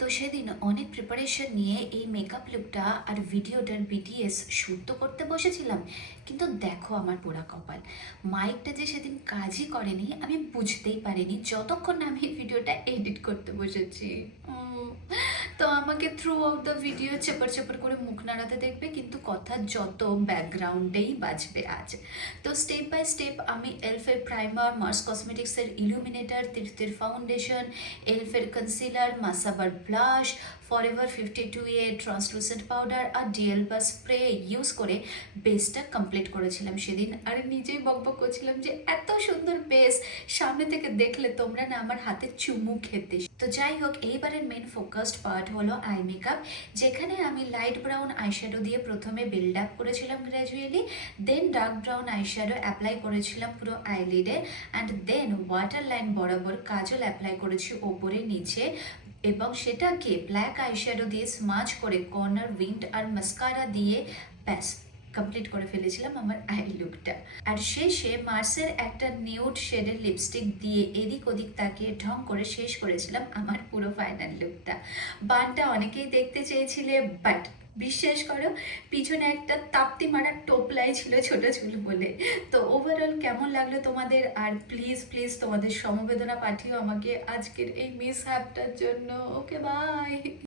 তো সেদিন অনেক প্রিপারেশন নিয়ে এই মেকআপ লুকটা আর ভিডিওটার বিটিএস শ্যুট তো করতে বসেছিলাম, কিন্তু দেখো আমার পোড়া কপাল, মাইকটা যে সেদিন কাজই করেনি আমি বুঝতেই পারিনি যতক্ষণ না আমি এই ভিডিওটা এডিট করতে বসেছি। উম, তো আমাকে থ্রু আউট দ্য ভিডিও চেপার চেপার করে মুখ নাড়াতে দেখবে, কিন্তু কথা যত ব্যাকগ্রাউন্ডেই বাজবে আজ। তো স্টেপ বাই স্টেপ আমি এলফের প্রাইমার, মার্স কসমেটিক্সের ইলুমিনেটার, তির্তির ফাউন্ডেশন, এলফের কনসিলার, মাসাবার ব্লাশ, ফরএভার 52 ট্রান্সলুসেন্ট পাউডার আর ডিএল বা স্প্রে ইউজ করে বেসটা কমপ্লিট করেছিলাম সেদিন। আর নিজেই বকবক করছিলাম যে এত সুন্দর বেস সামনে থেকে দেখলে তোমরা না আমার হাতে চুমু খেতে। তো যাই হোক, এইবারের মেন ফোকাসড পার্ট হলো আই মেকআপ, যেখানে আমি লাইট ব্রাউন আইশ্যাডো দিয়ে প্রথমে বিল্ড আপ করেছিলাম গ্র্যাজুয়ালি, দেন ডার্ক ব্রাউন আইশ্যাডো অ্যাপ্লাই করেছিলাম পুরো আইলিডে, অ্যান্ড দেন ওয়াটার লাইন বরাবর কাজল অ্যাপ্লাই করেছি ওপরে নিচে, এবং সেটাকে ব্ল্যাক আইশ্যাডো দিয়ে স্মাচ করে কর্নার, উইংড আর মাস্কারা দিয়ে ব্যাস কমপ্লিট করে ফেলেছিলাম আমার আই লুকটা। আর শেষে মার্সের একটা নিউড শেডের লিপস্টিক দিয়ে এদিক ওদিক তাকিয়ে ঢং করে শেষ করেছিলাম আমার পুরো ফাইনাল লুকটা। বানটা অনেকেই দেখতে চেয়েছিলে, বাট বিশ্বাস করো পিছনে একটা তাপ্তি মারা টোপলাই ছিল ছোট চুল বলে। তো ওভারঅল কেমন লাগলো তোমাদের? আর প্লিজ প্লিজ তোমাদের সমবেদনা পাঠিও আমাকে আজকের এই মিস হ্যাপটার জন্য। ওকে, বাই।